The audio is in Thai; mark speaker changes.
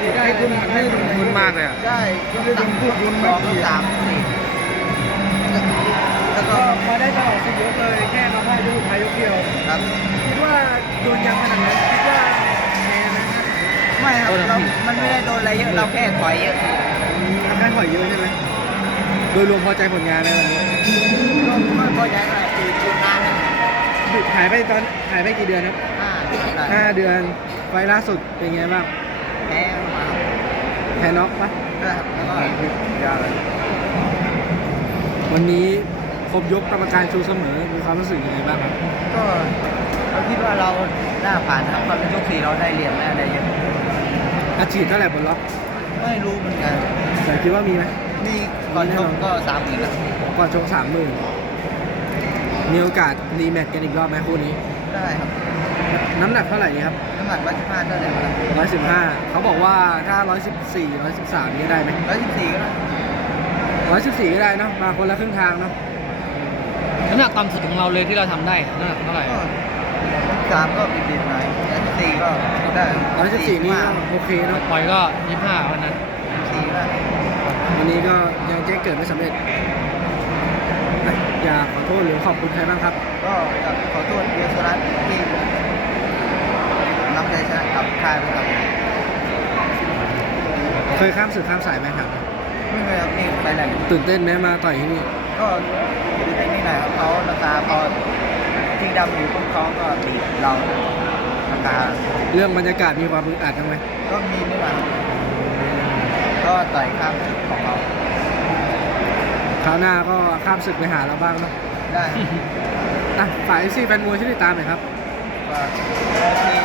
Speaker 1: ได้คุณมากเลยอ่ะ
Speaker 2: ได้ยกตับยก2ยก3 4แล้วก็
Speaker 3: มาได้ตลอด4 ยกเลยแค่มาพลาดยกสุดท้ายยกเดียว
Speaker 2: ครับ
Speaker 3: คิดว่าโดนยังขนาดนั้นคิดว่าแพ้ไหม
Speaker 2: ไม่ครับเรามันไม่ได้โดนอะไรเยอะเราแค่ถอยเยอะ
Speaker 3: อาการถอยเยอะใช่ไหมโดยรวมพอใจผลงานในวันนี้
Speaker 2: ก็พอใจอะไรคือนานนะ
Speaker 3: หายไปกี่เดือนครับ 5 เดือนไฟล์ล่าสุดเป็นไงบ้าง
Speaker 2: แพ้มา
Speaker 3: แพ้น็อกปะ
Speaker 2: ครับแล้วก็ยาวเลย
Speaker 3: วันนี้ครบยกกรรมการชูเสมอมีความรู้สึกยังไงบ้างครับ
Speaker 2: ก็เราคิดว่าเราหน้าผ่านครับตอนยก4เราได้เหลี่ยมได้เยอะ
Speaker 3: อาชีพเท่าไหร่บนล็อก
Speaker 2: ไม่รู้เหมือนกัน
Speaker 3: แต่คิดว่ามีไหม
Speaker 2: นี่ก่อนชกก็3 อีกแล้ว
Speaker 3: ก่อนชก30,000มีโอกาสรีแมตช์กันอีกรอบไหมคู่นี้
Speaker 2: ได้ครับ
Speaker 3: น้ำหนักเท่าไหร่ดีครับ
Speaker 2: น้ำหนัก115ก็เลยมาแล้ว
Speaker 3: 115เขาบอกว่าถ้า114 113นี่ได้ไหม
Speaker 2: 114ก็ได้
Speaker 3: 114ก็ได้เนาะมาคนละครึ่งทางเนาะ
Speaker 1: น้ำหนักต่ำสุดของเราเลยที่เราทำได้น้ำหนักเท่าไหร่
Speaker 2: ก็3ก็บิดๆหน่อย114ก็ได้
Speaker 3: 114นี่ก็โอเคเนาะ
Speaker 1: ปล่อยก็25วันนั้น
Speaker 2: 4ก็ได้
Speaker 3: วันนี้ก็ยังแจ้งเกิดไม่สำเร็จอยากขอโทษหรือขอบคุณใครบ้างครับ
Speaker 2: ก็อยากขอโทษเบียร์สรัตที่นำใจชนะกับค่ายไปครับ
Speaker 3: เคยข้ามศึกข้ามสายไหมครับ
Speaker 2: ไม่เคยครับนี่ไปไหน
Speaker 3: ตื่นเต้นไหมมาต่อยที่นี่
Speaker 2: ก็ดูได้ไม่ไหนครับเขาราคาพอที่ดำอยู่พวกเขาก็บีบเราราคา
Speaker 3: เรื่องบรรยากาศมีความอึดอัดบ้างไหม
Speaker 2: ก็มีนิดหน่อยก็ต่อยข้ามของเขา
Speaker 3: คราวหน้าก็ข้ามศึกไปหาเราบ้างเนาะ
Speaker 2: ได้
Speaker 3: อ่ะฝ่ายซีแฟนมวยช่วยติดตามหน่อยครับ
Speaker 2: ก็ที่